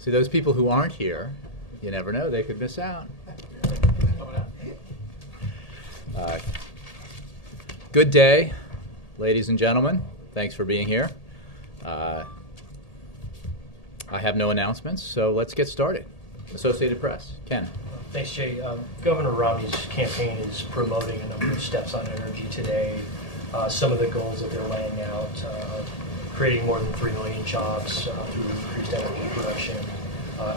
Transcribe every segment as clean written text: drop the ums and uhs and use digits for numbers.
So those people who aren't here, you never know, they could miss out. Good day, ladies and gentlemen. Thanks for being here. I have no announcements, so let's get started. Associated Press, Ken. Thanks, Jay. Governor Romney's campaign is promoting a number of steps on energy today. Some of the goals that they're laying out, creating more than 3 million jobs through increased energy production,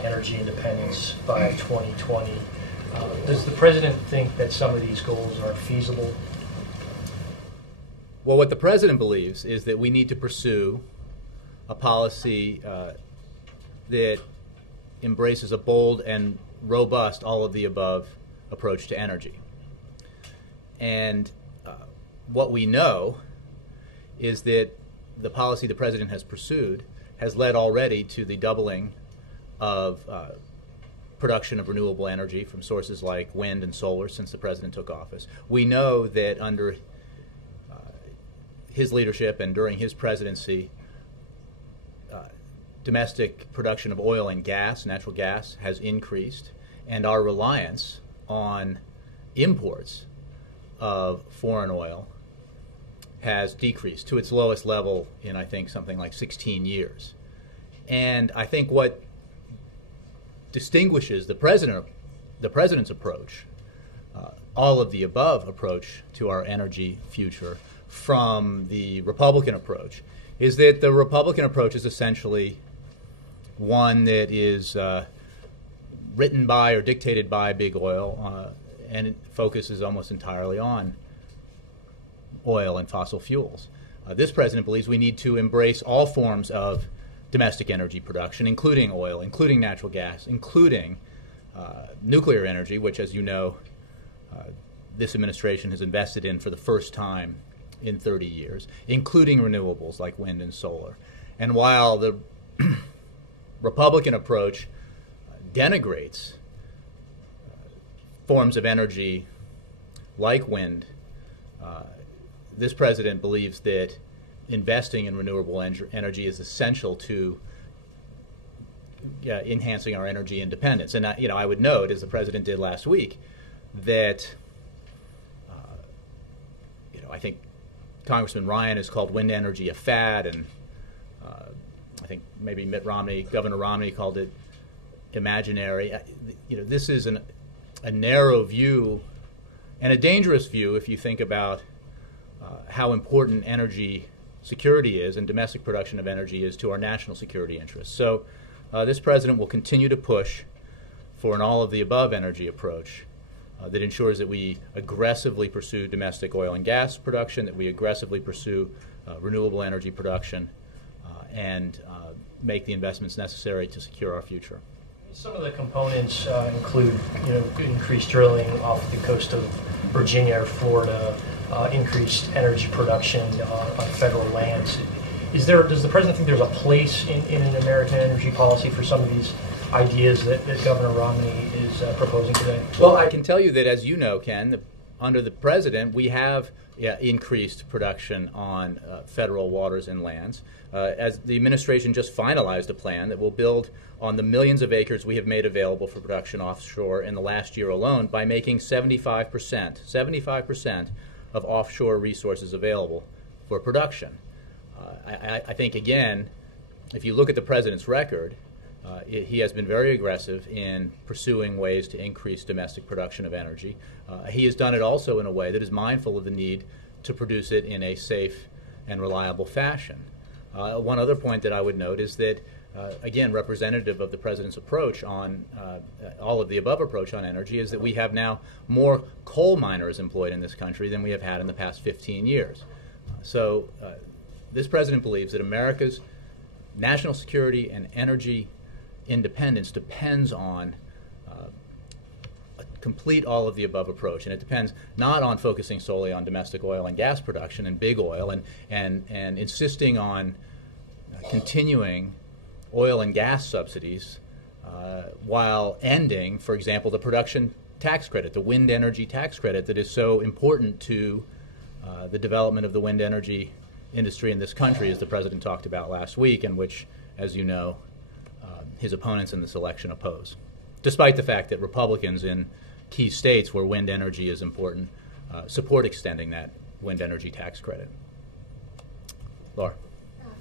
energy independence by 2020. Does the president think that some of these goals are feasible? Well, what the president believes is that we need to pursue a policy that embraces a bold and robust, all-of-the-above approach to energy. And what we know is that the policy the president has pursued has led already to the doubling of production of renewable energy from sources like wind and solar since the president took office. We know that under his leadership and during his presidency, domestic production of oil and gas, natural gas, has increased, and our reliance on imports of foreign oil has decreased to its lowest level in, I think, something like 16 years. And I think what distinguishes the president's approach, all of the above approach to our energy future, from the Republican approach, is that the Republican approach is essentially one that is written by or dictated by big oil, and it focuses almost entirely on oil and fossil fuels. This president believes we need to embrace all forms of domestic energy production, including oil, including natural gas, including nuclear energy, which, as you know, this administration has invested in for the first time in 30 years, including renewables like wind and solar. And while the Republican approach denigrates forms of energy like wind, this president believes that investing in renewable energy is essential to enhancing our energy independence. And I would note, as the president did last week, that I think Congressman Ryan has called wind energy a fad, and I think maybe Governor Romney called it imaginary. This is a narrow view and a dangerous view if you think about how important energy security is and domestic production of energy is to our national security interests. So this president will continue to push for an all-of-the-above energy approach that ensures that we aggressively pursue domestic oil and gas production, that we aggressively pursue renewable energy production, and make the investments necessary to secure our future. Some of the components include, increased drilling off the coast of Virginia or Florida, increased energy production on federal lands. Does the president think there's a place in an American energy policy for some of these ideas that Governor Romney is proposing today? Well, I can tell you that, as you know, Ken, under the president, we have increased production on federal waters and lands. As the administration just finalized a plan that will build on the millions of acres we have made available for production offshore in the last year alone by making 75% of offshore resources available for production. I think, again, if you look at the president's record, he has been very aggressive in pursuing ways to increase domestic production of energy. He has done it also in a way that is mindful of the need to produce it in a safe and reliable fashion. One other point that I would note is that, again, representative of the president's approach on all of the above approach on energy is that we have now more coal miners employed in this country than we have had in the past 15 years. So this president believes that America's national security and energy independence depends on a complete all-of-the-above approach, and it depends not on focusing solely on domestic oil and gas production and big oil and insisting on continuing oil and gas subsidies while ending, for example, the production tax credit, the wind energy tax credit that is so important to the development of the wind energy industry in this country, as the president talked about last week, and which, as you know, his opponents in this election oppose, despite the fact that Republicans in key states where wind energy is important support extending that wind energy tax credit. Laura.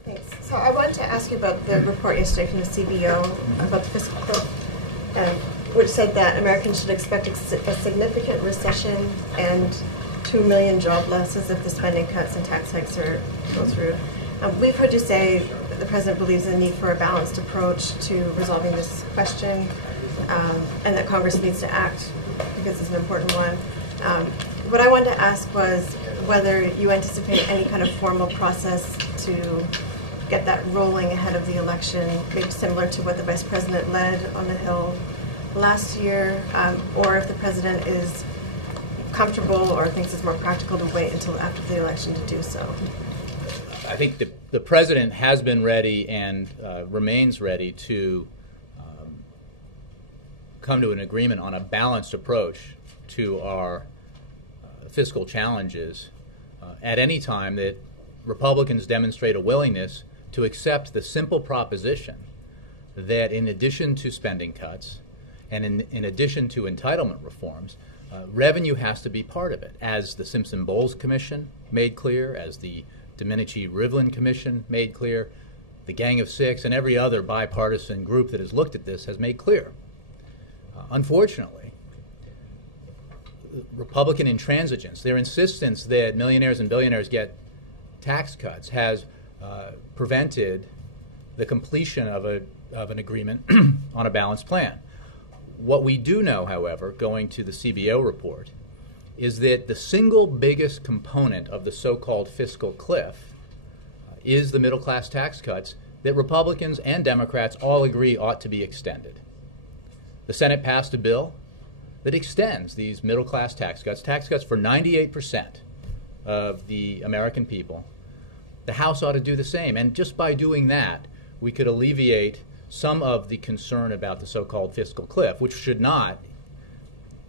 Thanks. So I wanted to ask you about the report yesterday from the CBO about the fiscal cliff, which said that Americans should expect a significant recession and 2 million job losses if the spending cuts and tax hikes go through. We've heard you say that the President believes in the need for a balanced approach to resolving this question, and that Congress needs to act because it's an important one. What I wanted to ask was whether you anticipate any kind of formal process to get that rolling ahead of the election, maybe similar to what the Vice President led on the Hill last year, or if the President is comfortable or thinks it's more practical to wait until after the election to do so. I think the President has been ready and remains ready to come to an agreement on a balanced approach to our fiscal challenges at any time that Republicans demonstrate a willingness to accept the simple proposition that in addition to spending cuts and in addition to entitlement reforms, revenue has to be part of it, as the Simpson-Bowles Commission made clear, as the Domenici-Rivlin Commission made clear, the Gang of Six, and every other bipartisan group that has looked at this has made clear. Unfortunately, Republican intransigence, their insistence that millionaires and billionaires get tax cuts, has prevented the completion of an agreement on a balanced plan. What we do know, however, going to the CBO report, is that the single biggest component of the so-called fiscal cliff is the middle-class tax cuts that Republicans and Democrats all agree ought to be extended. The Senate passed a bill that extends these middle-class tax cuts for 98% of the American people. The House ought to do the same, and just by doing that, we could alleviate some of the concern about the so-called fiscal cliff, which should not,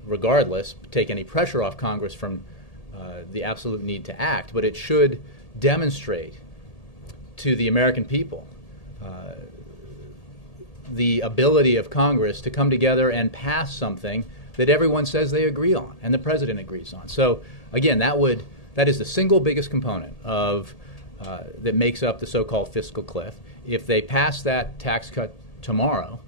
regardless, take any pressure off Congress from the absolute need to act, but it should demonstrate to the American people the ability of Congress to come together and pass something that everyone says they agree on and the President agrees on. So again, that is the single biggest component of that makes up the so-called fiscal cliff. If they pass that tax cut tomorrow,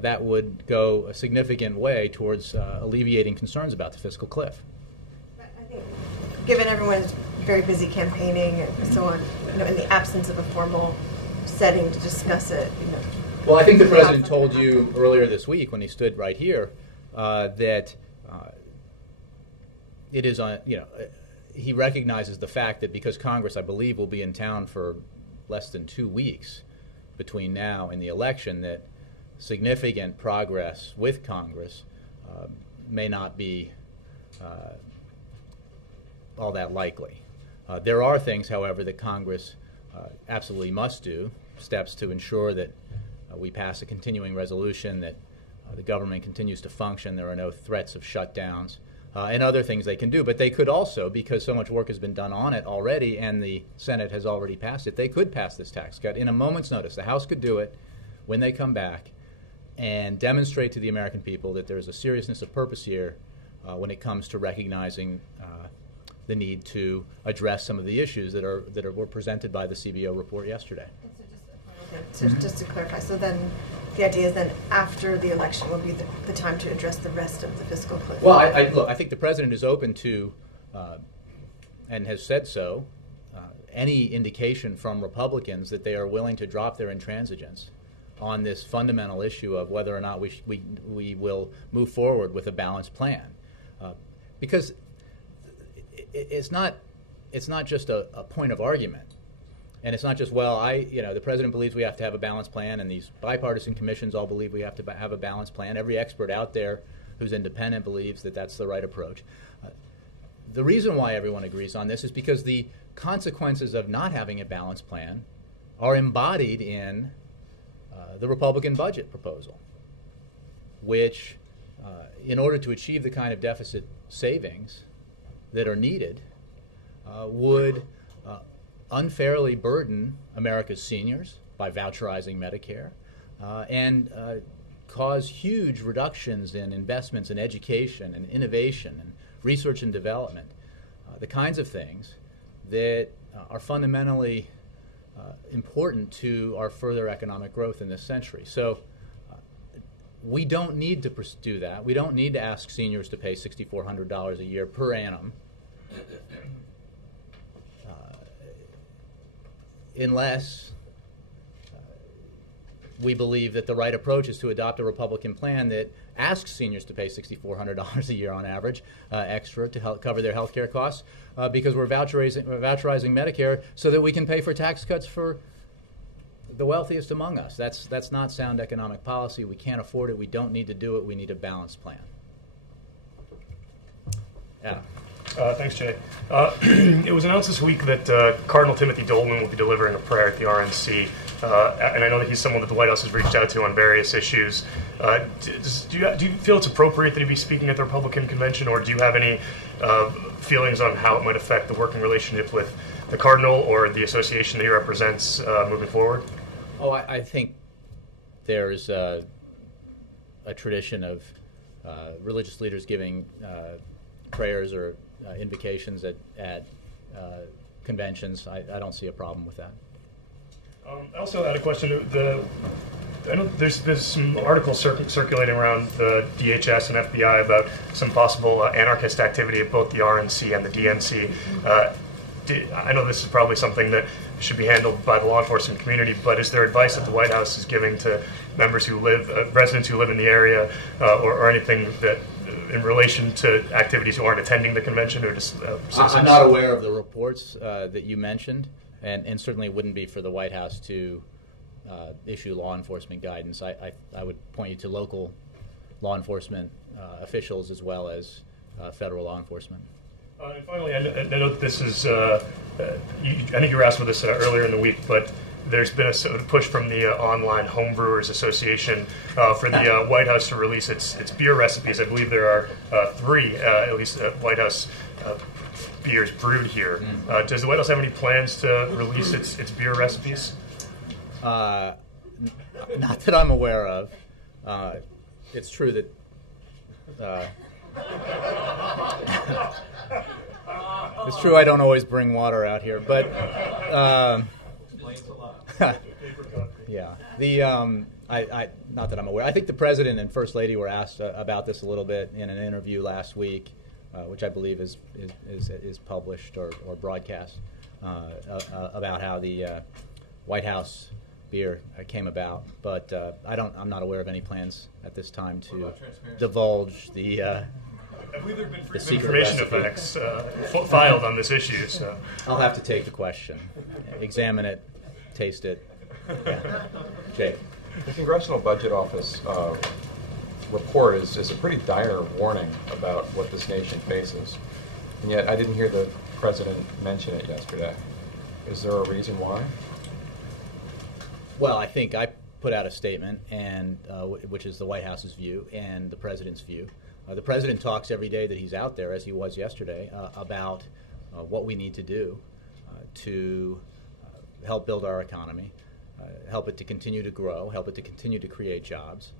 that would go a significant way towards alleviating concerns about the fiscal cliff. I think, given everyone's very busy campaigning and so on, in the absence of a formal setting to discuss it, Well, I think the President told you earlier this week when he stood right here that it is on, he recognizes the fact that because Congress, I believe, will be in town for less than 2 weeks between now and the election, that significant progress with Congress may not be all that likely. There are things, however, that Congress absolutely must do, steps to ensure that we pass a continuing resolution, that the government continues to function, there are no threats of shutdowns, and other things they can do. But they could also, because so much work has been done on it already and the Senate has already passed it, they could pass this tax cut in a moment's notice. The House could do it when they come back and demonstrate to the American people that there's a seriousness of purpose here when it comes to recognizing the need to address some of the issues that were presented by the CBO report yesterday. So just to clarify, so then the idea is then after the election will be the time to address the rest of the fiscal cliff? Well, look, I think the President is open to, and has said so, any indication from Republicans that they are willing to drop their intransigence on this fundamental issue of whether or not we will move forward with a balanced plan. Because it's not just a point of argument. And it's not just, well, the President believes we have to have a balanced plan, and these bipartisan commissions all believe we have to have a balanced plan. Every expert out there who's independent believes that that's the right approach. The reason why everyone agrees on this is because the consequences of not having a balanced plan are embodied in the Republican budget proposal, which, in order to achieve the kind of deficit savings that are needed, would unfairly burden America's seniors by voucherizing Medicare, and cause huge reductions in investments in education and innovation and research and development, the kinds of things that are fundamentally important to our further economic growth in this century. So we don't need to do that. We don't need to ask seniors to pay $6,400 a year per annum unless we believe that the right approach is to adopt a Republican plan that asks seniors to pay $6,400 a year on average extra to help cover their health care costs because we're voucherizing Medicare so that we can pay for tax cuts for the wealthiest among us. That's not sound economic policy. We can't afford it. We don't need to do it. We need a balanced plan. Adam. Thanks, Jay. It was announced this week that Cardinal Timothy Dolman will be delivering a prayer at the RNC, and I know that he's someone that the White House has reached out to on various issues. Do you feel it's appropriate that he be speaking at the Republican convention, or do you have any feelings on how it might affect the working relationship with the Cardinal or the association that he represents moving forward? Oh, I think there's a tradition of religious leaders giving prayers or invocations at conventions. I don't see a problem with that. I also had a question. I know there's some articles circulating around the DHS and FBI about some possible anarchist activity at both the RNC and the DNC. I know this is probably something that should be handled by the law enforcement community, but is there advice that the White House is giving to members who live, residents who live in the area, or anything that in relation to activities who aren't attending the convention, or just citizens? I'm not aware of the reports that you mentioned, and certainly wouldn't be for the White House to issue law enforcement guidance. I would point you to local law enforcement officials as well as federal law enforcement. And finally, I know that this is, I think you were asked for this earlier in the week, but there's been a sort of push from the Online Homebrewers Association for the White House to release its beer recipes. I believe there are three, at least, White House beers brewed here. Does the White House have any plans to release its beer recipes? Not that I'm aware of. It's true that it's true I don't always bring water out here, but yeah. I not that I'm aware. I think the President and First Lady were asked about this a little bit in an interview last week, which I believe is published or broadcast, about how the White House beer came about. But I'm not aware of any plans at this time to divulge the. I believe there have been Freedom of Information effects filed on this issue. So I'll have to take the question, examine it, taste it. Yeah. Jay. The Congressional Budget Office report is a pretty dire warning about what this nation faces, and yet I didn't hear the President mention it yesterday. Is there a reason why? Well, I think I put out a statement, and which is the White House's view and the President's view. The President talks every day that he's out there, as he was yesterday, about what we need to do to help build our economy, help it to continue to grow, help it to continue to create jobs.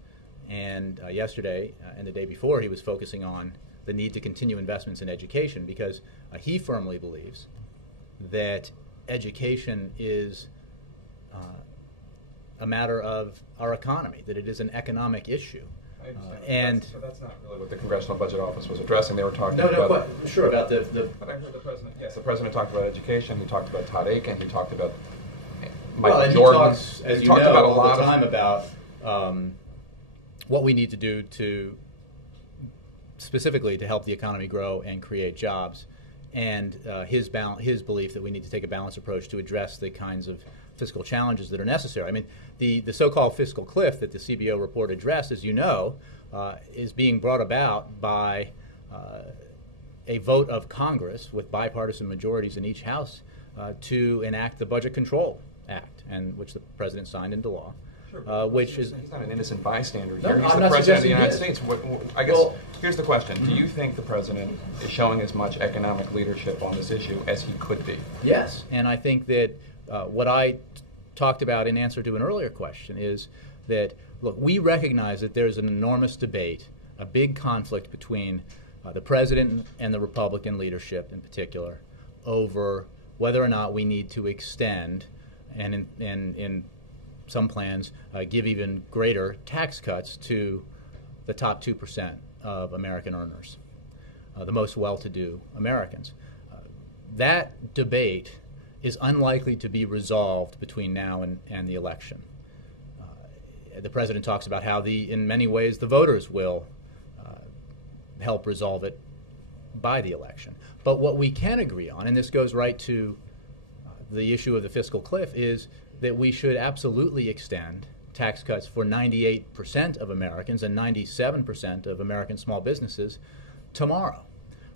And yesterday and the day before, he was focusing on the need to continue investments in education because he firmly believes that education is a matter of our economy, that it is an economic issue. So that's not really what the Congressional Budget Office was addressing. They were talking about... about the... But I heard the President, yes, the President talked about education, he talked about Todd Aiken, he talked about Michael Jordan. He talks, as you know, all the time about what we need to do to, specifically to help the economy grow and create jobs, and his belief that we need to take a balanced approach to address the kinds of fiscal challenges that are necessary. I mean, the so-called fiscal cliff that the CBO report addressed, as you know, is being brought about by a vote of Congress with bipartisan majorities in each house to enact the Budget Control Act, and which the President signed into law. Sure, which is he's not an innocent bystander no, here. He's I'm the not President of the United suggesting States. I guess here's the question: do you think the President is showing as much economic leadership on this issue as he could be? Yes, and I think that what I talked about in answer to an earlier question is that, look, we recognize that there's an enormous debate, a big conflict between the president and the Republican leadership in particular over whether or not we need to extend and in some plans give even greater tax cuts to the top 2% of American earners, the most well-to-do Americans. That debate is unlikely to be resolved between now and the election. The president talks about how in many ways the voters will help resolve it by the election. But what we can agree on, and this goes right to the issue of the fiscal cliff, is that we should absolutely extend tax cuts for 98% of Americans and 97% of American small businesses tomorrow,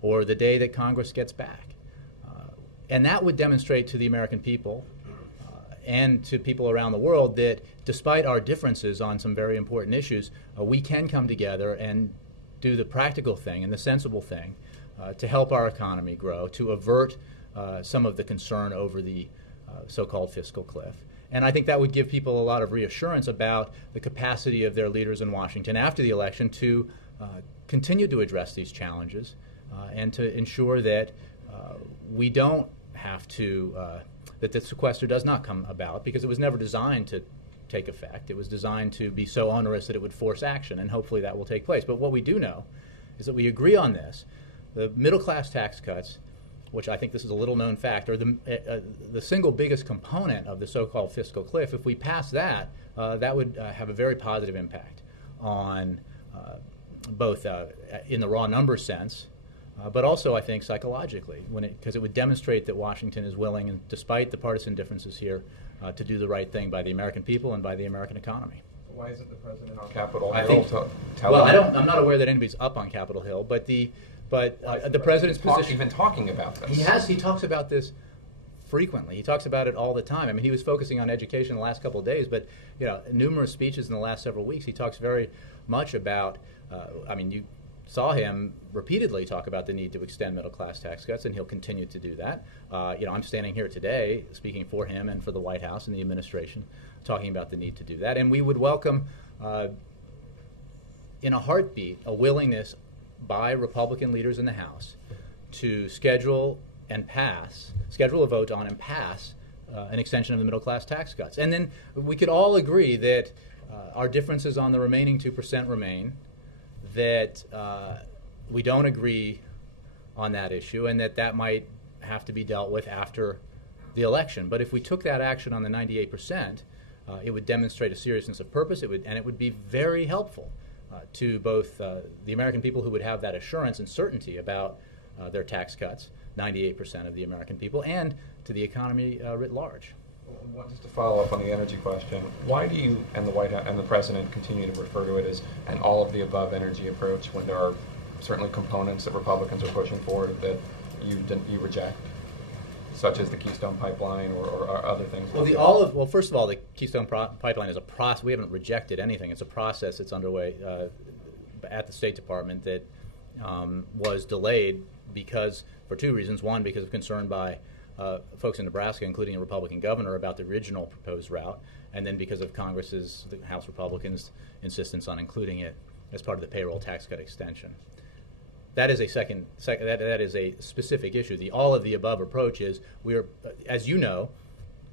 or the day that Congress gets back. And that would demonstrate to the American people and to people around the world that despite our differences on some very important issues, we can come together and do the practical thing and the sensible thing to help our economy grow, to avert some of the concern over the so-called fiscal cliff. And I think that would give people a lot of reassurance about the capacity of their leaders in Washington after the election to continue to address these challenges and to ensure that we don't have to, that the sequester does not come about, because it was never designed to take effect. It was designed to be so onerous that it would force action, and hopefully that will take place. But what we do know is that we agree on this. The middle-class tax cuts, which I think this is a little-known fact, are the single biggest component of the so-called fiscal cliff. If we pass that, that would have a very positive impact on both in the raw numbers sense, but also, I think, psychologically, because it would demonstrate that Washington is willing, and despite the partisan differences here, to do the right thing by the American people and by the American economy. Why isn't the president on Capitol I Hill think, telling I'm not aware that anybody's up on Capitol Hill, but the president's position. Even talking about this. He talks about this frequently. He talks about it all the time. I mean, he was focusing on education the last couple of days, but numerous speeches in the last several weeks, he talks very much about. You saw him repeatedly talk about the need to extend middle-class tax cuts, and he'll continue to do that. I'm standing here today speaking for him and for the White House and the administration, talking about the need to do that. And we would welcome, in a heartbeat, a willingness by Republican leaders in the House to schedule a vote on and pass an extension of the middle-class tax cuts. And then we could all agree that our differences on the remaining 2% remain, that we don't agree on that issue, and that might have to be dealt with after the election. But if we took that action on the 98%, it would demonstrate a seriousness of purpose, and it would be very helpful to both the American people who would have that assurance and certainty about their tax cuts, 98% of the American people, and to the economy writ large. Just to follow up on the energy question, why do you and the White House and the President continue to refer to it as an all-of-the-above energy approach when there are certainly components that Republicans are pushing for that you reject, such as the Keystone Pipeline or other things? Well, first of all, the Keystone Pipeline is a process. We haven't rejected anything. It's a process that's underway at the State Department that was delayed for two reasons. One, because of concern by folks in Nebraska, including a Republican governor, about the original proposed route, and then because of the House Republicans' insistence on including it as part of the payroll tax cut extension. That is that is a specific issue. The all-of-the-above approach is as you know,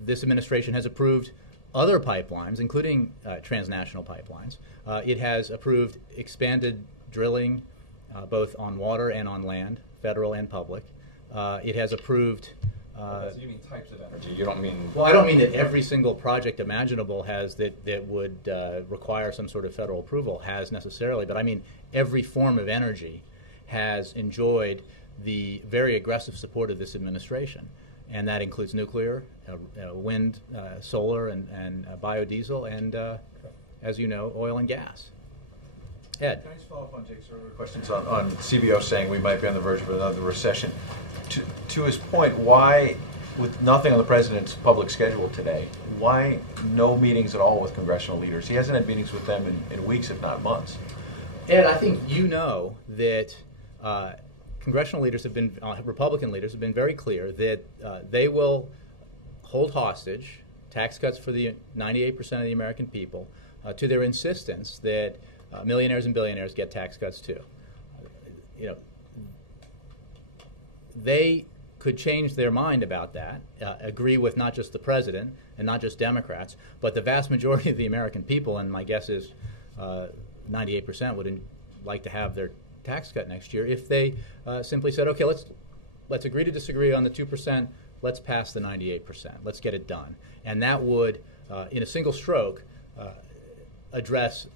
this administration has approved other pipelines, including transnational pipelines. It has approved expanded drilling, both on water and on land, federal and public. It has approved. So you mean types of energy? You don't mean. Well, I don't mean that every single project imaginable that would require some sort of federal approval has necessarily, but I mean every form of energy has enjoyed the very aggressive support of this administration, and that includes nuclear, wind, solar, and biodiesel, and as you know, oil and gas. Ed. Can I just follow up on Jake's earlier questions on CBO saying we might be on the verge of another recession? To his point, why, with nothing on the president's public schedule today, why no meetings at all with congressional leaders? He hasn't had meetings with them in weeks, if not months. Ed, I think you know that congressional leaders have been, Republican leaders have been very clear that they will hold hostage tax cuts for the 98% of the American people to their insistence that millionaires and billionaires get tax cuts too. They could change their mind about that, agree with not just the president and not just Democrats, but the vast majority of the American people, and my guess is 98% would like to have their tax cut next year if they simply said, okay, let's agree to disagree on the 2%, let's pass the 98%, let's get it done. And that would, in a single stroke, address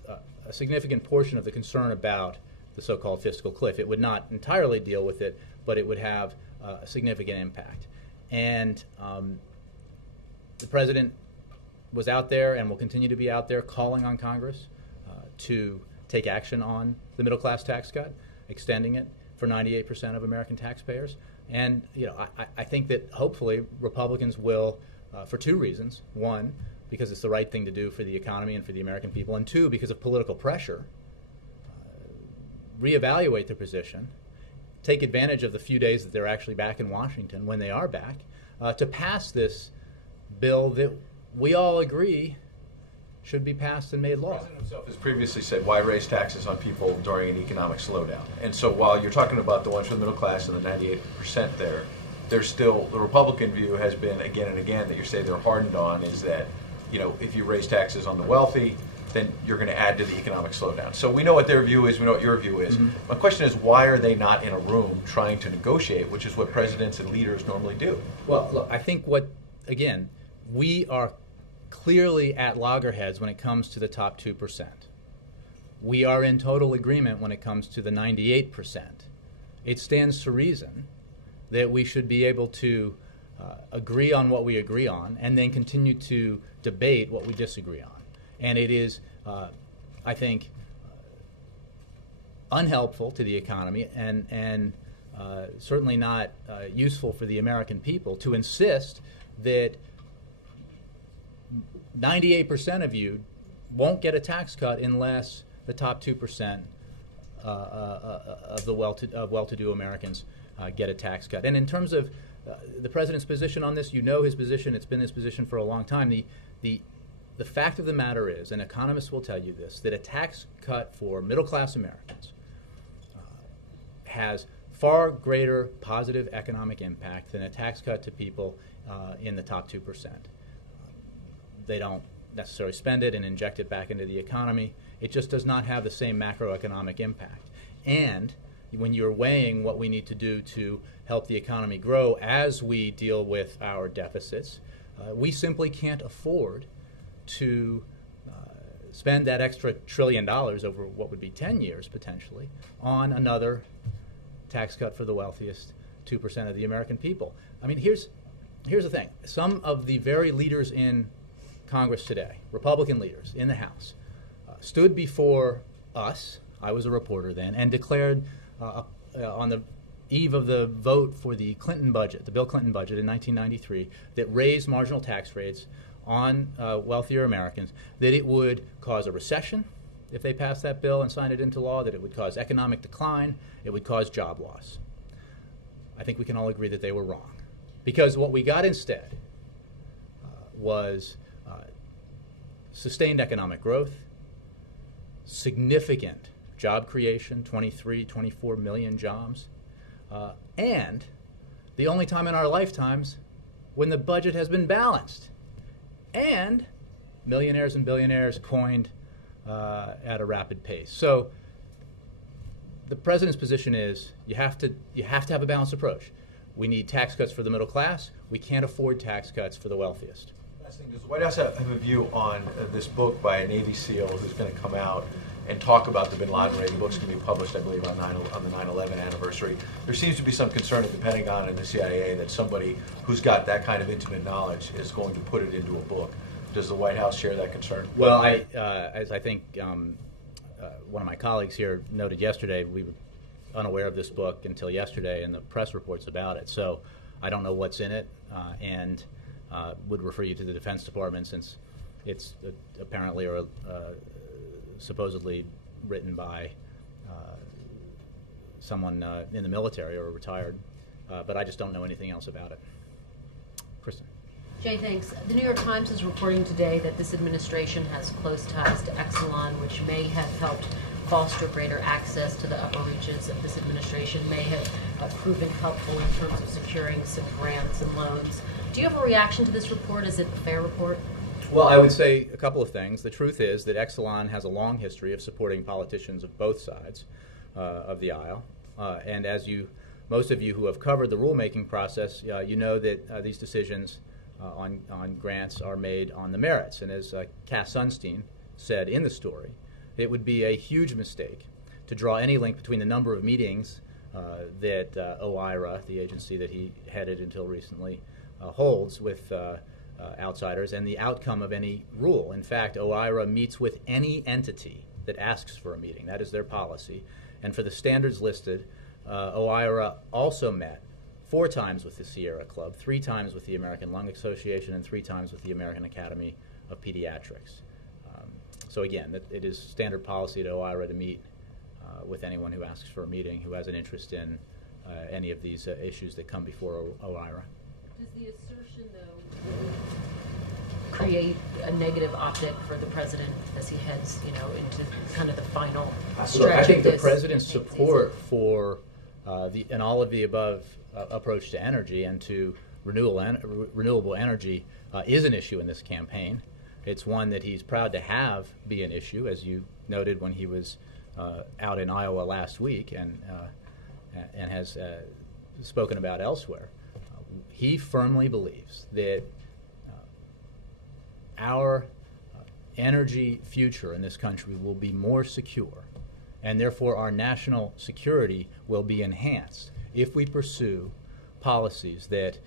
a significant portion of the concern about the so-called fiscal cliff. It would not entirely deal with it, but it would have a significant impact. And the president was out there and will continue to be out there calling on Congress to take action on the middle class tax cut, extending it for 98% of American taxpayers. And I think that hopefully Republicans will, for two reasons. One, because it's the right thing to do for the economy and for the American people, and two, because of political pressure, reevaluate their position, take advantage of the few days that they're actually back in Washington, when they are back, to pass this bill that we all agree should be passed and made law. The president himself has previously said, why raise taxes on people during an economic slowdown? And so while you're talking about the ones for the middle class and the 98% there, there's still, the Republican view has been again and again that you say they're hardened on is that, if you raise taxes on the wealthy, then you're going to add to the economic slowdown. So we know what their view is, we know what your view is. Mm-hmm. My question is, why are they not in a room trying to negotiate, which is what presidents and leaders normally do? Well, look, I think we are clearly at loggerheads when it comes to the top 2%. We are in total agreement when it comes to the 98%. It stands to reason that we should be able to agree on what we agree on and then continue to debate what we disagree on. And it is, I think, unhelpful to the economy and certainly not useful for the American people to insist that 98% of you won't get a tax cut unless the top 2% of the well-to-do Americans get a tax cut. And in terms of the president's position on this, his position. It's been his position for a long time. The fact of the matter is, and economists will tell you this, that a tax cut for middle-class Americans has far greater positive economic impact than a tax cut to people in the top 2%. They don't necessarily spend it and inject it back into the economy. It just does not have the same macroeconomic impact. And when you're weighing what we need to do to help the economy grow as we deal with our deficits, we simply can't afford to spend that extra $1 trillion over what would be 10 years potentially on another tax cut for the wealthiest 2% of the American people. I mean, here's the thing. Some of the very leaders in Congress today, Republican leaders in the House, stood before us, I was a reporter then, and declared on the eve of the vote for the Clinton budget, the Bill Clinton budget in 1993, that raised marginal tax rates on wealthier Americans, that it would cause a recession if they passed that bill and signed it into law, that it would cause economic decline, it would cause job loss. I think we can all agree that they were wrong. Because what we got instead was sustained economic growth, significant job creation, 23, 24 million jobs, and the only time in our lifetimes when the budget has been balanced, and millionaires and billionaires coined at a rapid pace. So the president's position is you have to have a balanced approach. We need tax cuts for the middle class. We can't afford tax cuts for the wealthiest. Last thing, does the White House have a view on this book by a Navy SEAL who's going to come out and talk about the bin Laden raid? The book's going to be published, I believe, on the 9/11 anniversary. There seems to be some concern at the Pentagon and the CIA that somebody who's got that kind of intimate knowledge is going to put it into a book. Does the White House share that concern? Well, as I think one of my colleagues here noted yesterday, we were unaware of this book until yesterday and the press reports about it. So I don't know what's in it, and would refer you to the Defense Department, since it's apparently or supposedly written by someone in the military or retired, but I just don't know anything else about it. Kristen. Jay, thanks. The New York Times is reporting today that this administration has close ties to Exelon, which may have helped foster greater access to the upper reaches of this administration, may have proven helpful in terms of securing some grants and loans. Do you have a reaction to this report? Is it a fair report? Well, I would say a couple of things. The truth is that Exelon has a long history of supporting politicians of both sides of the aisle. And as most of you who have covered the rulemaking process, you know that these decisions on grants are made on the merits. And as Cass Sunstein said in the story, it would be a huge mistake to draw any link between the number of meetings that OIRA, the agency that he headed until recently, holds with outsiders and the outcome of any rule. In fact, OIRA meets with any entity that asks for a meeting. That is their policy. And for the standards listed, OIRA also met 4 times with the Sierra Club, 3 times with the American Lung Association, and 3 times with the American Academy of Pediatrics. So again, it is standard policy at OIRA to meet with anyone who asks for a meeting, who has an interest in any of these issues that come before OIRA. Does the assertion, though, create a negative optic for the president as he heads, into kind of the final stretch? I think of the president's support for an all of the above approach to energy and to renewable energy is an issue in this campaign. It's one that he's proud to have be an issue, as you noted when he was out in Iowa last week and has spoken about elsewhere. He firmly believes that our energy future in this country will be more secure, and therefore our national security will be enhanced if we pursue policies that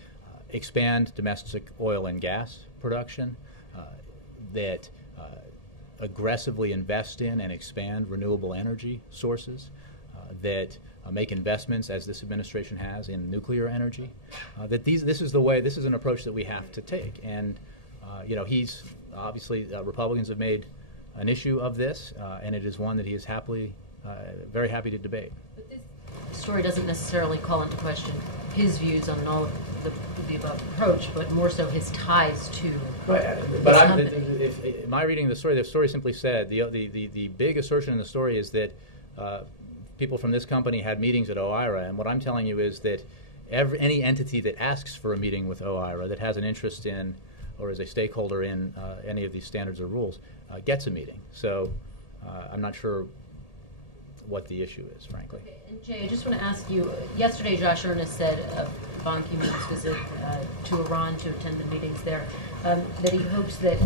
expand domestic oil and gas production, that aggressively invest in and expand renewable energy sources, that make investments, as this administration has, in nuclear energy. This is an approach that we have to take. And he's obviously Republicans have made an issue of this, and it is one that he is very happy to debate. But this story doesn't necessarily call into question his views on all of the above approach, but more so his ties to But my reading of the story simply said the big assertion in the story is that people from this company had meetings at OIRA, and what I'm telling you is that any entity that asks for a meeting with OIRA, that has an interest in or is a stakeholder in any of these standards or rules, gets a meeting. So I'm not sure what the issue is, frankly. Okay. And Jay, I just want to ask you, yesterday Josh Earnest said of Ban Ki-moon's visit to Iran to attend the meetings there, that he hopes that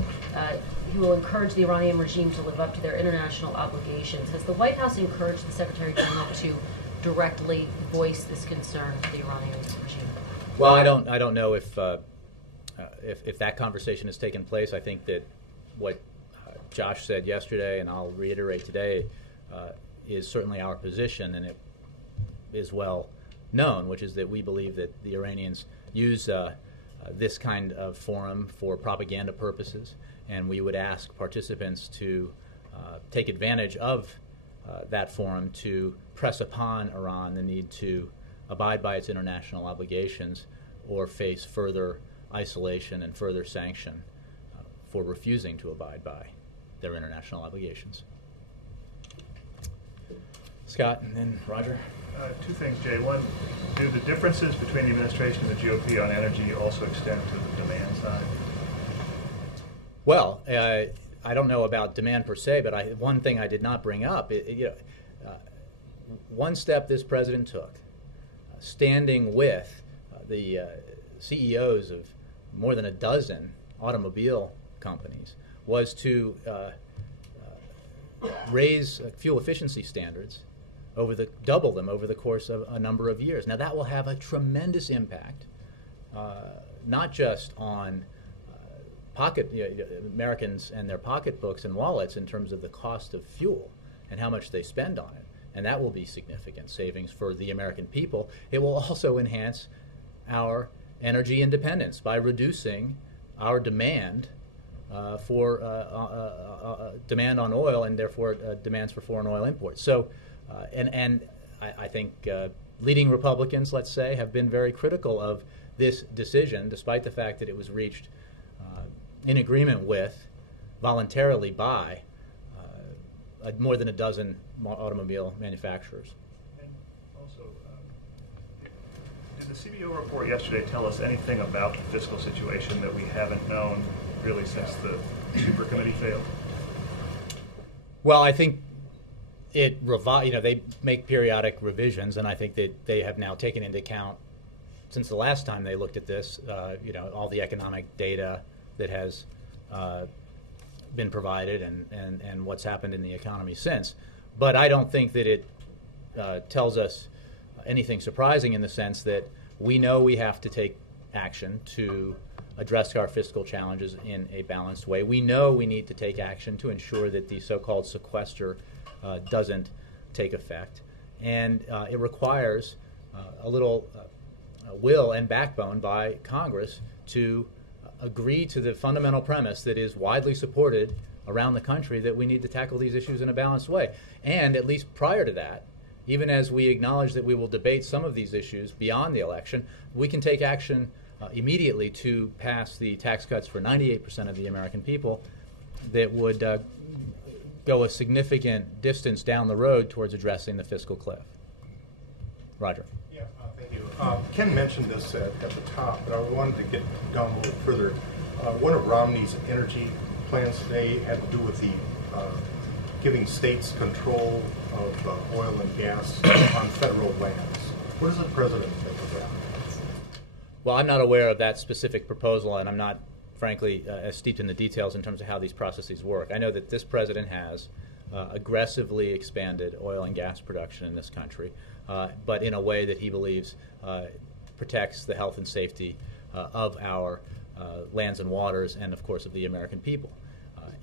he will encourage the Iranian regime to live up to their international obligations. Has the White House encouraged the Secretary General to directly voice this concern to the Iranian regime? Well, I don't know if that conversation has taken place. I think that what Josh said yesterday, and I'll reiterate today, is certainly our position, and it is well known, which is that we believe that the Iranians use this kind of forum for propaganda purposes, and we would ask participants to take advantage of that forum to press upon Iran the need to abide by its international obligations or face further isolation and further sanction for refusing to abide by their international obligations. Scott, and then Roger. 2 things, Jay. One, do the differences between the administration and the GOP on energy also extend to the demand side? Well, I don't know about demand per se, but one thing I did not bring up, one step this president took, standing with the CEOs of more than a dozen automobile companies, was to raise fuel efficiency standards, double them over the course of a number of years. Now that will have a tremendous impact, not just on Americans and their pocketbooks and wallets in terms of the cost of fuel and how much they spend on it, and that will be significant savings for the American people. It will also enhance our energy independence by reducing our demand demand on oil, and therefore demands for foreign oil imports. So, and I think leading Republicans, let's say, have been very critical of this decision, despite the fact that it was reached in agreement with, voluntarily by, more than a dozen automobile manufacturers. And also, did the CBO report yesterday tell us anything about the fiscal situation that we haven't known really since the super committee failed? Well, I think they make periodic revisions, and I think that they have now taken into account, since the last time they looked at this, all the economic data that has been provided and what's happened in the economy since. But I don't think that it tells us anything surprising, in the sense that we know we have to take action to address our fiscal challenges in a balanced way. We know we need to take action to ensure that the so-called sequester doesn't take effect. And it requires a little will and backbone by Congress to agree to the fundamental premise that is widely supported around the country, that we need to tackle these issues in a balanced way. And at least prior to that, even as we acknowledge that we will debate some of these issues beyond the election, we can take action immediately to pass the tax cuts for 98% of the American people that would go a significant distance down the road towards addressing the fiscal cliff. Roger. Yeah, thank you. Ken mentioned this at the top, but I wanted to get down a little further. One of Romney's energy plans today had to do with the giving states control of oil and gas on federal lands. What does the president think of that? Well, I'm not aware of that specific proposal, and I'm not, frankly, as steeped in the details in terms of how these processes work. I know that this president has aggressively expanded oil and gas production in this country, but in a way that he believes protects the health and safety of our lands and waters, and of course of the American people.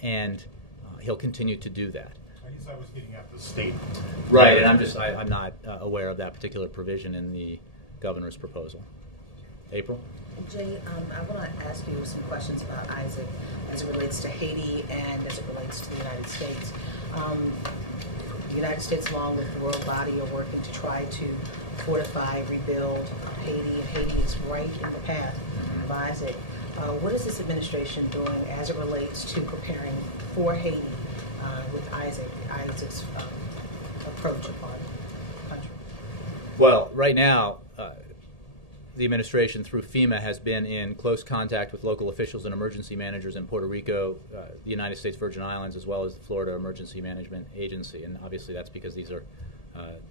And he'll continue to do that. I guess I was getting at the state. Right, and I'm not aware of that particular provision in the governor's proposal. April? Jay, I want to ask you some questions about Isaac as it relates to Haiti and as it relates to the United States. The United States, along with the royal body, are working to try to fortify, rebuild Haiti, and Haiti is right in the path of Isaac. What is this administration doing as it relates to preparing for Haiti with Isaac's approach upon the country? Well, right now, the administration through FEMA has been in close contact with local officials and emergency managers in Puerto Rico, the United States Virgin Islands, as well as the Florida Emergency Management Agency. And obviously that's because these are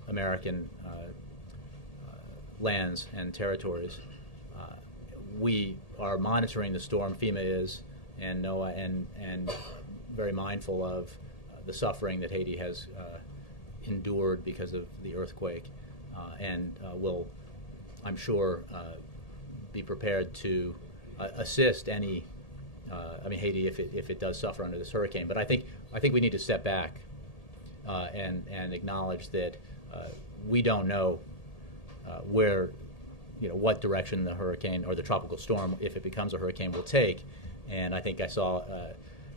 American lands and territories. We are monitoring the storm, FEMA is, and NOAA, and very mindful of the suffering that Haiti has endured because of the earthquake, and will, I'm sure, be prepared to assist any, Haiti if it does suffer under this hurricane. But I think we need to step back and acknowledge that we don't know where, what direction the hurricane or the tropical storm, if it becomes a hurricane, will take. And I think I saw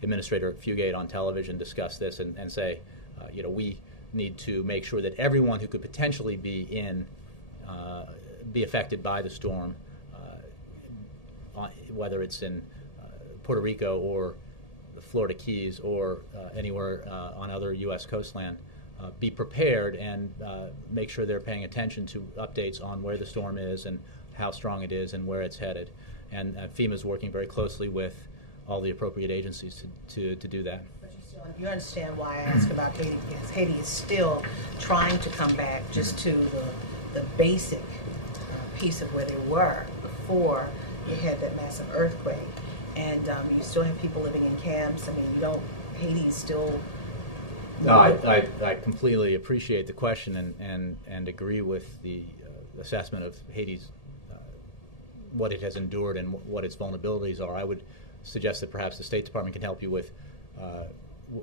Administrator Fugate on television discuss this and say, we need to make sure that everyone who could potentially be affected by the storm, whether it's in Puerto Rico or the Florida Keys or anywhere on other U.S. coastland, be prepared and make sure they're paying attention to updates on where the storm is and how strong it is and where it's headed. And FEMA is working very closely with all the appropriate agencies to do that. But you understand why I ask about Haiti, because Haiti is still trying to come back just to the basic piece of where they were before they had that massive earthquake. And you still have people living in camps. Haiti is still... No, I completely appreciate the question and agree with the assessment of Haiti's, what it has endured and what its vulnerabilities are. I would suggest that perhaps the State Department can help you with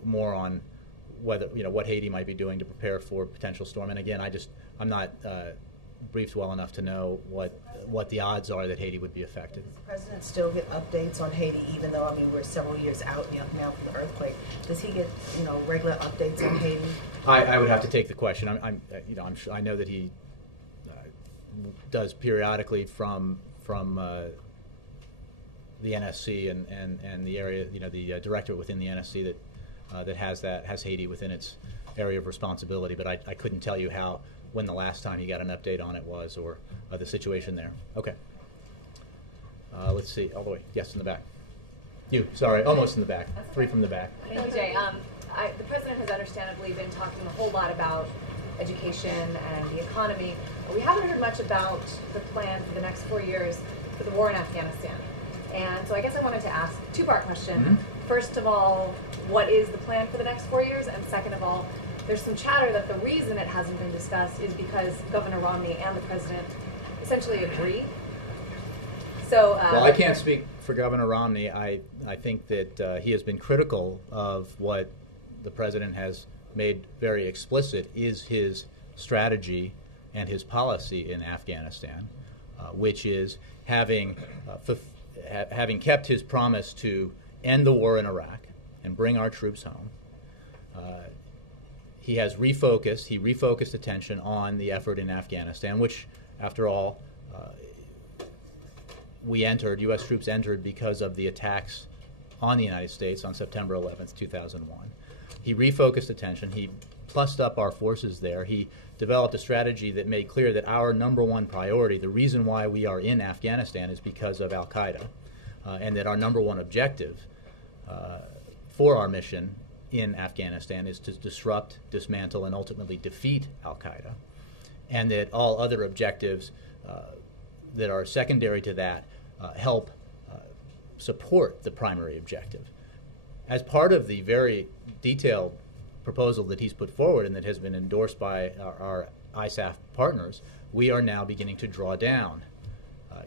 more on whether, what Haiti might be doing to prepare for potential storm. And again, I'm not briefed well enough to know what the odds are that Haiti would be affected. Does the president still get updates on Haiti, even though we're several years out now from the earthquake? Does he get regular updates on Haiti? I would have to take the question. I know that he does periodically from from the NSC and the area, the directorate within the NSC that has Haiti within its area of responsibility. But I couldn't tell you when the last time he got an update on it was, or the situation there. Okay. Let's see, all the way. Yes, in the back. You, sorry, almost in the back. That's okay. 3 from the back. Thank you, Jay. The president has understandably been talking a whole lot about education and the economy. We haven't heard much about the plan for the next 4 years for the war in Afghanistan. And so I guess I wanted to ask a two-part question. Mm-hmm. First of all, what is the plan for the next 4 years? And second of all, there's some chatter that the reason it hasn't been discussed is because Governor Romney and the president essentially agree. So, well, I can't speak for Governor Romney. I think that he has been critical of what the president has made very explicit is his strategy and his policy in Afghanistan, which is having kept his promise to end the war in Iraq and bring our troops home. He refocused attention on the effort in Afghanistan, which, after all, U.S. troops entered because of the attacks on the United States on September 11th, 2001. He refocused attention. He plussed up our forces there. He developed a strategy that made clear that our number one priority, the reason why we are in Afghanistan, is because of al-Qaeda, and that our number one objective for our mission in Afghanistan is to disrupt, dismantle, and ultimately defeat al-Qaeda, and that all other objectives that are secondary to that help support the primary objective. As part of the very detailed proposal that he's put forward and that has been endorsed by our ISAF partners, we are now beginning to draw down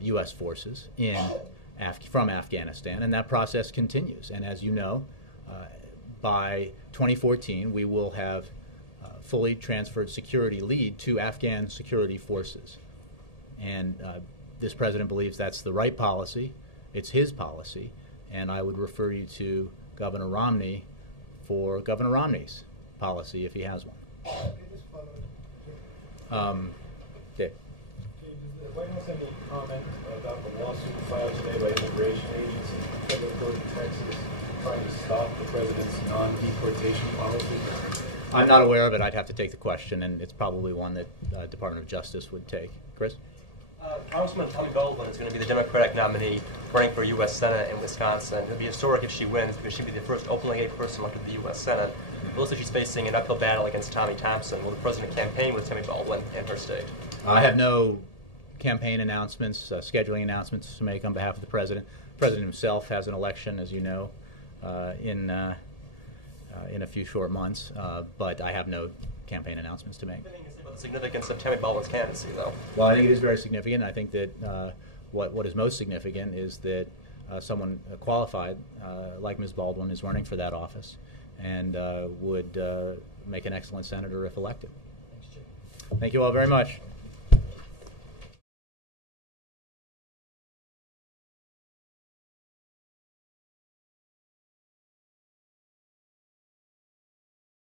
U.S. forces from Afghanistan, and that process continues. And as you know, by 2014, we will have fully transferred security lead to Afghan security forces. And this president believes that's the right policy. It's his policy. And I would refer you to Governor Romney for Governor Romney's policy if he has one. Does the White House have any comment about the lawsuit filed today by immigration agents in federal court in Texas trying to stop the president's non-deportation policy? I'm not aware of it. I'd have to take the question, and it's probably one that Department of Justice would take. Chris? Congresswoman Tommy Baldwin is going to be the Democratic nominee running for U.S. Senate in Wisconsin. It would be historic if she wins because she'd be the first openly gay person elected to the U.S. Senate. It looks like she's facing an uphill battle against Tommy Thompson. Will the president campaign with Tommy Baldwin in her state? I have no campaign announcements, scheduling announcements to make on behalf of the president. The president himself has an election, as you know, in a few short months, but I have no campaign announcements to make. About the significance of Tommy Baldwin's candidacy, though. Well, I think it is very significant. I think that what is most significant is that someone qualified like Ms. Baldwin is running for that office and would make an excellent senator if elected. Thank you all very much.